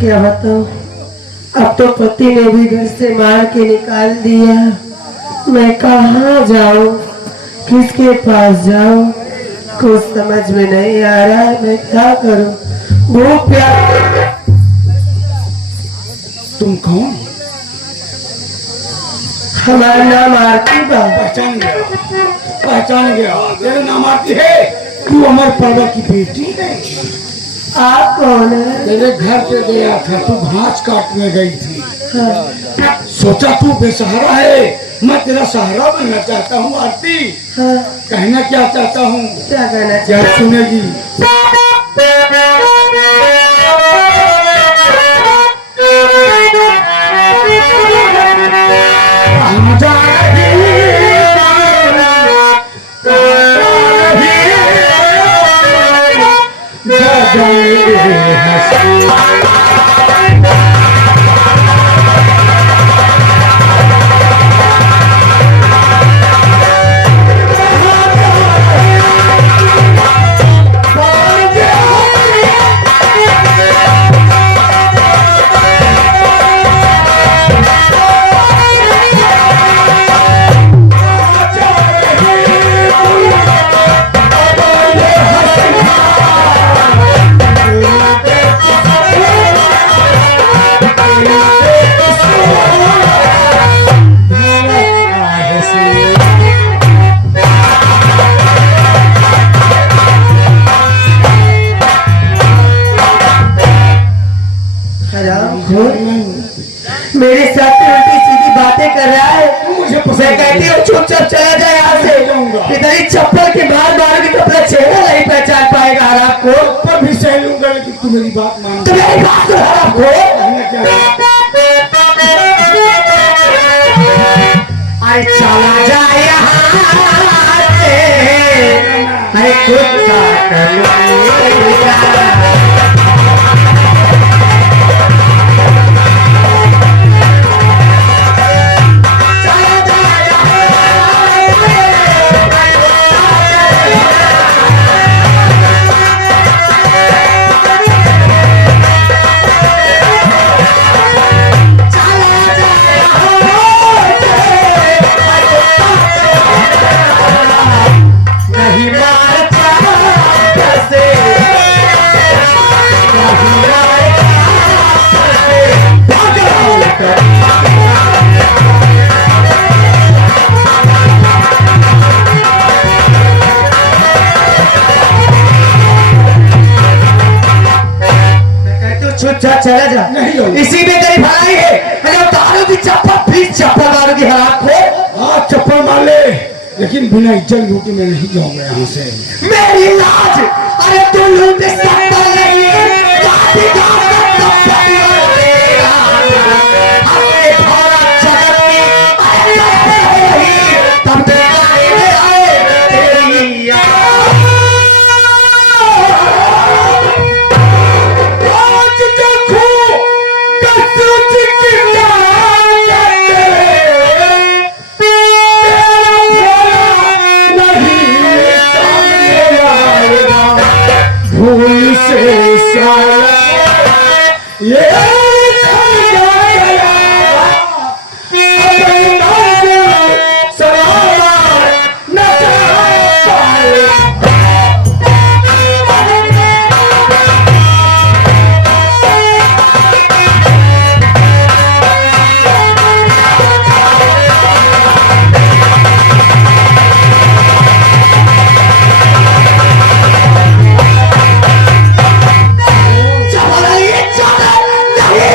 क्या बताऊं, अब तो पति ने भी घर से मार के निकाल दिया। मैं कहाँ जाऊं, किसके पास जाऊं, कुछ समझ में नहीं आ रहा है। मैं क्या करूं, भूख प्यास। तुम कौन? हमारा नाम आरती बा। पहचान गया, पहचान गया। तेरा नाम आरती है? तू अमर पाड़ा की बेटी है। आप कौन है? तेरे घर पे गया था, तू घास काटने गई थी। हाँ, सोचा तू बेसहारा है, मैं तेरा सहारा बनना चाहता हूँ आरती। हाँ, कहना क्या चाहता हूँ? क्या कहना क्या सुनेगी? मेरे साथ उल्टी सीधी बातें कर रहा है। मैं कहती हूँ चुपचाप चला जाए यहाँ से। इधर ही चप्पल के बाहर मारोगी तो अपना चेहरा नहीं पहचान पाएगा। हराम को पर भी सह लूंगा, लेकिन तू मेरी बात मान। तो मेरी बात तो हराम को अरे चला जाए यहाँ से, अरे कुत्ता करूँगा। चला जा, इसी में तेरी भलाई है। अगर तारों की चप्पल प्लीज चप्पल मारोगी हराम को। हाँ चप्पल मार ले, लेकिन बिना इज्जत लूटे मैं नहीं जाऊंगा यहाँ से। मेरी लाज, अरे तू लूट सकता नहीं है। भूल से साला ये नहीं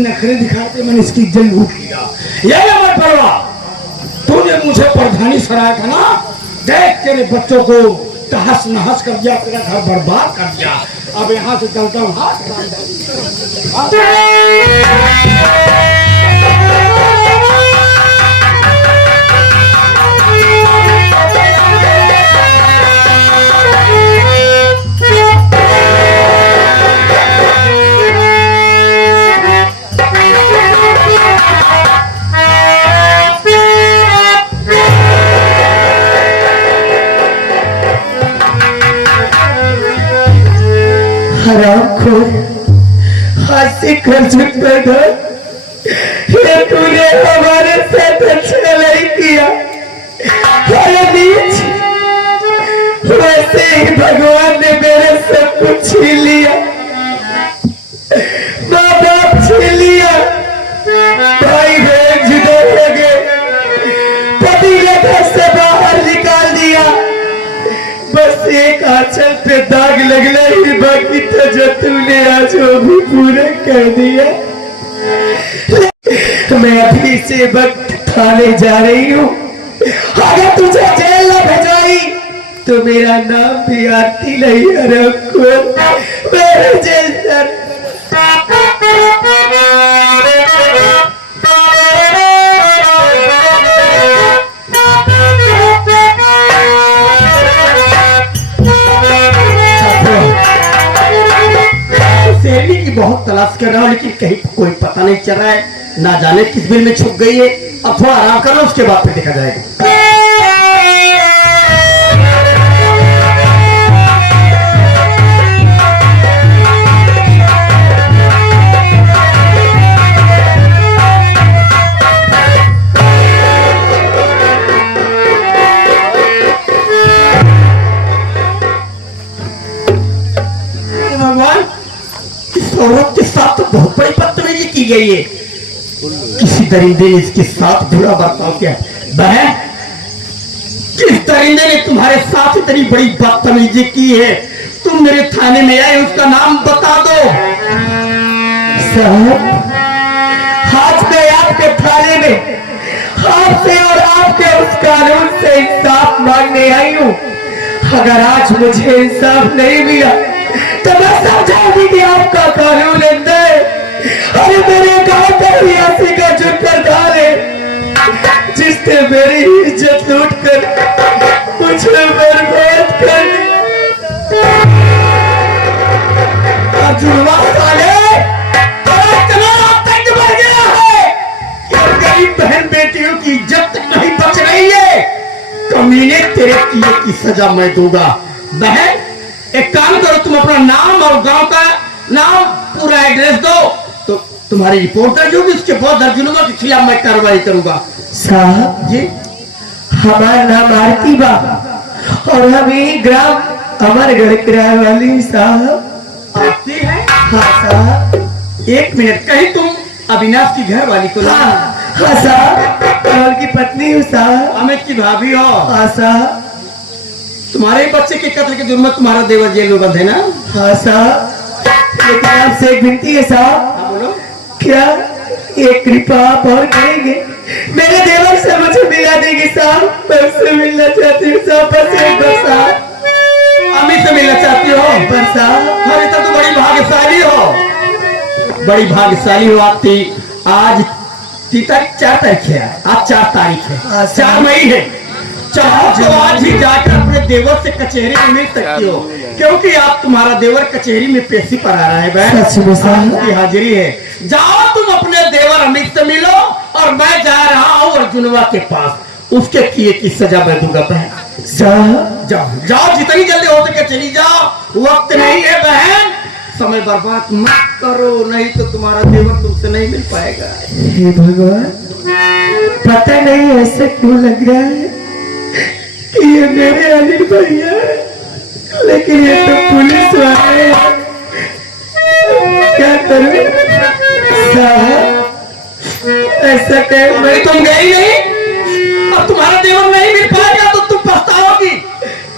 नखरे दिखाते मैंने इसकी इज्जत लूट लिया। ये अमर परवा, तूने मुझे प्रधानी सराया था ना, देख तेरे बच्चों को तहस नहस कर दिया, तेरा घर बर्बाद कर दिया। अब यहाँ से चलता हूँ। हाथ हरामखोर, हाथ से कर चुका था। ये तूने हमारे साथ अच्छा नहीं किया। हर बीच वैसे ही भगवान ने मेरे सब कुछ छीन लिया। माँ बाप छीन लिया, भाई बहन जुदा हो गए, पति ने घर से बाहर निकाल दिया। बस एक आंचल पे दाग लगना ही बाकी था, जो तूने आज वो भी पूरा कर दिया। मैं अभी से वक्त थाने जा रही हूँ। अगर तुझे जेल न भेजाई तो मेरा नाम भी आरती नहीं है। मेरे जेल सर सेवी की बहुत तलाश कर रहा हूँ, लेकिन कहीं कोई पता नहीं चल रहा है। ना जाने किस बिल में छुप गई है। अब थोड़ा आराम करो, उसके बाद फिर देखा जाएगा। भगवान, इस औरत के साथ तो बहुत बड़ी बदतमीजी की गई है। किसी दरिंदे ने इसके साथ बुरा बर्ताव किया। बहन, किस दरिंदे ने तुम्हारे साथ इतनी बड़ी बदतमीजी की है? तुम मेरे थाने में आए, उसका नाम बता दो। साहब, आज मैं आपके थाने में आपसे और आपके उस कानून से इंसाफ मांगने आई हूँ। अगर आज मुझे इंसाफ नहीं मिला तो मैं समझाऊंगी कि आपका कानून अंदर है। अरे मेरे गांव पर भी ऐसी का जुटकर धार है, जिसने मेरी इज्जत लूट कर मुझे बर्बाद कर गया है। गरीब बहन बेटियों की इज्जत नहीं बच रही है। कमीने, तेरे किए की सजा मैं दूंगा। बहन, एक काम करो, तुम अपना नाम और गांव का नाम पूरा एड्रेस दो, तो तुम्हारी रिपोर्ट दर्ज होगी। उसके बाद दर्जनों के खिलाफ मैं कार्रवाई करूंगा। साहब जी, हमारा नाम आरती बा और हम यही ग्राम अमरगढ़ किराए वाली। साहब आरती है? हाँ साहब। एक मिनट, कहीं तुम अविनाश की घर वाली तो? हाँ साहब, और की पत्नी हूँ साहब। अमित की भाभी हो? हाँ साहब। तुम्हारे बच्चे के कत्ल की जुर्म तुम्हारा देवर जेल में बंद है ना? हाँ साहब, लेकिन आपसे एक विनती है साहब। हाँ बोलो। क्या एक कृपा आप और करेंगे? मेरे देवर से मुझे मिला देंगे साहब। मैं उससे मिलना चाहती हूँ साहब, बस एक बार साहब। अमित से मिलना चाहती हो? पर साहब, अरे तब तो बड़ी भाग्यशाली हो, बड़ी भाग्यशाली हो आरती। आज 4 तारीख है। आज 4 तारीख है, 4 मई है। चाहो तो आज ही जाकर अपने देवर से कचहरी में मिल सकती हो, क्योंकि आप तुम्हारा देवर कचहरी में पेशी पर आ रहा है। बहन, सच में साहब की हाजिरी है। जाओ तुम अपने देवर अमित से मिलो, और मैं जा रहा हूँ अर्जुनवा के पास। उसके किए की सजा मैं दूंगा। बहन साहब, जाओ जाओ, जितनी जल्दी हो सके चली जाओ, वक्त नहीं है। बहन, समय बर्बाद मत करो, नहीं तो तुम्हारा देवर तुमसे नहीं मिल पाएगा। हे भगवान, पता नहीं ऐसा क्यों लग रहा है कि ये मेरे अनिल भैया, लेकिन ये तो पुलिस वाले हैं। क्या करूं साहब? ऐसा कह, मैं तुम गई नहीं, अब तुम्हारा देवर नहीं मिल पाएगा तो तुम पछताओगी।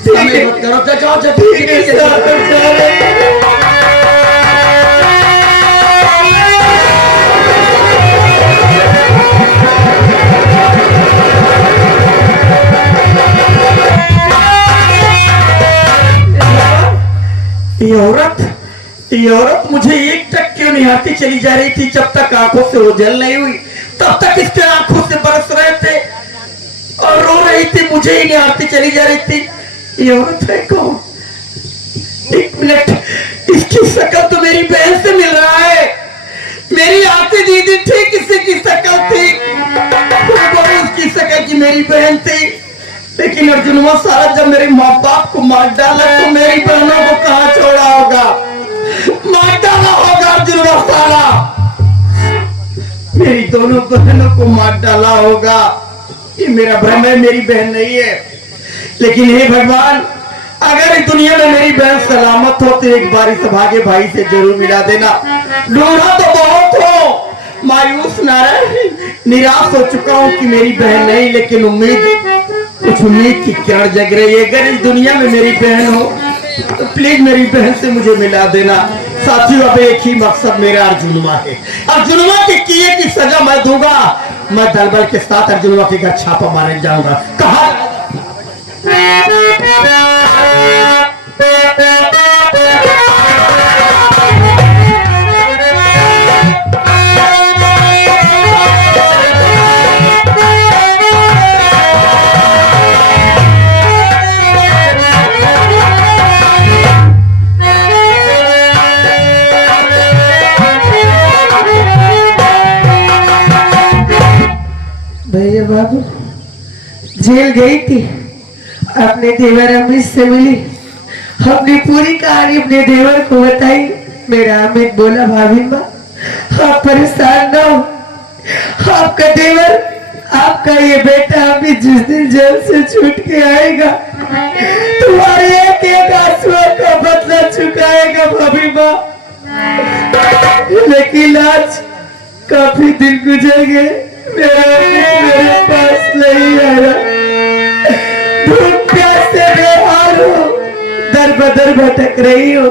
समय मत करो, जाओ जब ठीक है साहब, जा रहे हैं। ये औरत मुझे एक टक क्यों निहारती चली जा रही थी? जब तक आंखों से ओझल नहीं हुई तब तक इसके आंखों से बरस रहे थे और रो रही थी, मुझे ही निहारती चली जा रही थी। ये औरत है कौन? एक मिनट, इसकी शक्ल तो मेरी बहन से मिल रहा है। मेरी आती दीदी थी, किसी की शक्ल थी, उसकी शक्ल की मेरी बहन थी। लेकिन अर्जुनवा सारा जब मेरे माँ बाप को मार डाला तो मेरी बहनों को कहाँ छोड़ा होगा? मार डाला होगा अर्जुनवा सारा, मेरी दोनों बहनों को मार डाला होगा। ये मेरा भ्रम है, मेरी बहन नहीं है। लेकिन हे भगवान, अगर इस दुनिया में मेरी बहन सलामत हो तो एक बार इस भागे भाई से जरूर मिला देना। ढूंढा तो बहुत हो, मायूस ना रहे, निराश हो चुका हूँ कि मेरी बहन नहीं, लेकिन कुछ उम्मीद की किरण जग रही है। अगर इस दुनिया में मेरी बहन हो तो प्लीज मेरी बहन से मुझे मिला देना। साथियों, अब एक ही मकसद मेरा अर्जुनवा है। अर्जुनवा के किए की सजा मैं दूंगा। मैं दलबल के साथ अर्जुनवा के घर छापा मारने जाऊंगा। कहा भैया बाबू जेल गई थी, अपने देवर अमित से मिली, अपनी पूरी कहानी अपने देवर को बताई। मेरा अमित बोला, भाभी माँ आप परेशान ना हो, आपका देवर, आपका ये बेटा अमित जिस दिन जेल से छूट के आएगा तुम्हारे एक एक आंसुओं का बदला चुकाएगा भाभी माँ। लेकिन आज काफी दिन गुजर गए, मेरे पास नहीं आया। भूख प्यास से बेहाल हो, दर बदर भटक रही हो।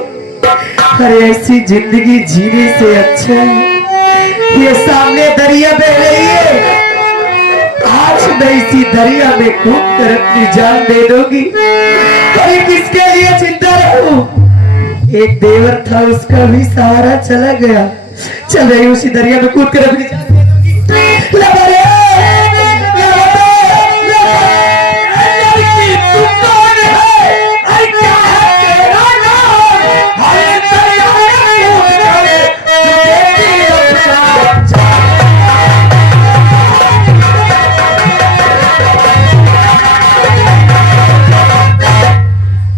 अरे ऐसी जिंदगी जीने से अच्छा है ये सामने दरिया बह रही है, आज मैं इसी दरिया में कूद कर अपनी जान दे दूंगी। अरे किसके लिए चिंता रहूं? एक देवर था, उसका भी सहारा चला गया, चल रही उसी दरिया में कूद कर अपनी जान दे दूंगी।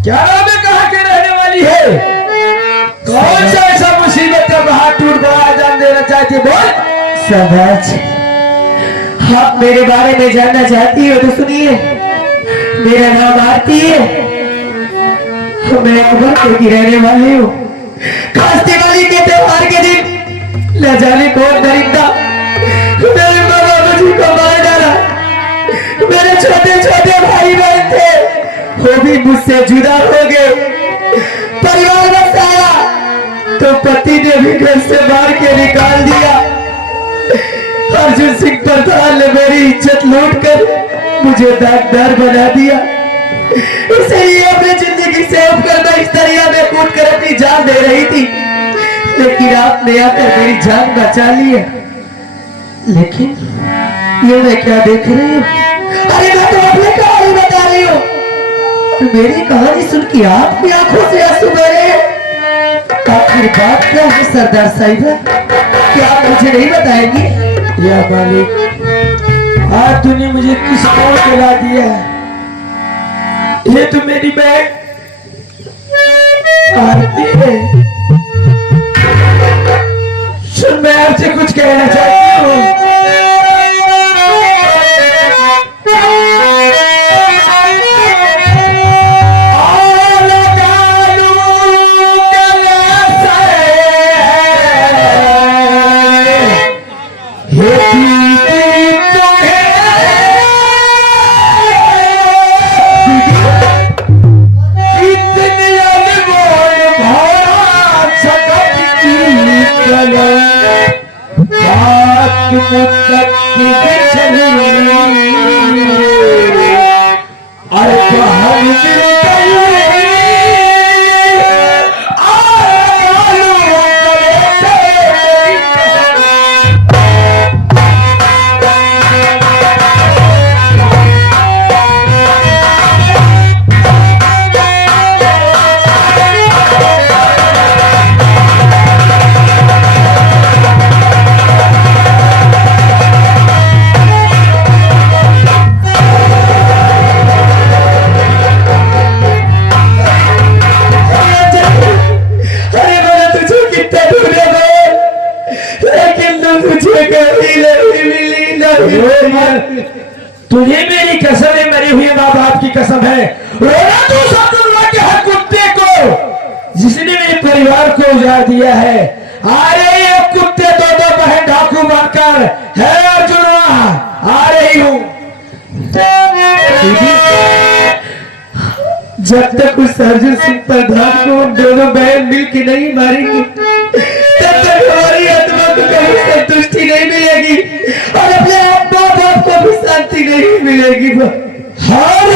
क्या नाम है, कहाँ के रहने वाली है? कौन सा ऐसा मुसीबत का हाथ टूट गया जान देना चाहती है? बोल। सदाज, आप मेरे बारे में जानना चाहती हो तो सुनिए। मेरा नाम आरती है, मैं अकबरपुर की रहने वाली हूँ। खास दिवाली के त्योहार के दिन न जाने कौन दरिंदा मेरे बाबा जी को मार डाला। मेरे छोटे छोटे भाई बहन थे, वो भी मुझसे जुदा हो गए। परिवार बसाया तो पति ने भी घर से मार के निकाल दिया। अर्जुन सिंह प्रधान ने मेरी इज्जत लूट कर मुझे दागदार बना दिया। इसलिए अपनी जिंदगी से उठकर मैं इस दरिया में कूद कर अपनी जान दे रही थी, लेकिन आपने आकर मेरी जान बचा ली है। लेकिन ये मैं क्या देख रही हूँ? अरे मैं तो अपनी कहानी बता रही हूँ। मेरी कहानी सुन के आपकी आंखों से आंसू बह रहे हैं। आखिर बात क्या है सरदार साहिबा, क्या आप मुझे नहीं बताएंगे? या मालिक, आज तूने मुझे किस ओर चला दिया है? ये तो मेरी बहन आरती है। सुन, मैं आपसे कुछ कहना चाहती हूँ। और तुझे मेरी कसम है, मरी हुई माँ बाप की कसम है, रोना तू सतुल्ला के हर कुत्ते को जिसने मेरे परिवार को उजाड़ दिया है। आ रही है कुत्ते दो बहन डाकू बनकर, है अर्जुन आ रही हूं। जब तक उस अर्जुन सिंह प्रधान को हम दोनों बहन मिल के नहीं मारेंगे तब तक हमारी आत्मा को कभी संतुष्टि नहीं मिलेगी और अपने आप माँ बाप को भी शांति नहीं मिलेगी। हर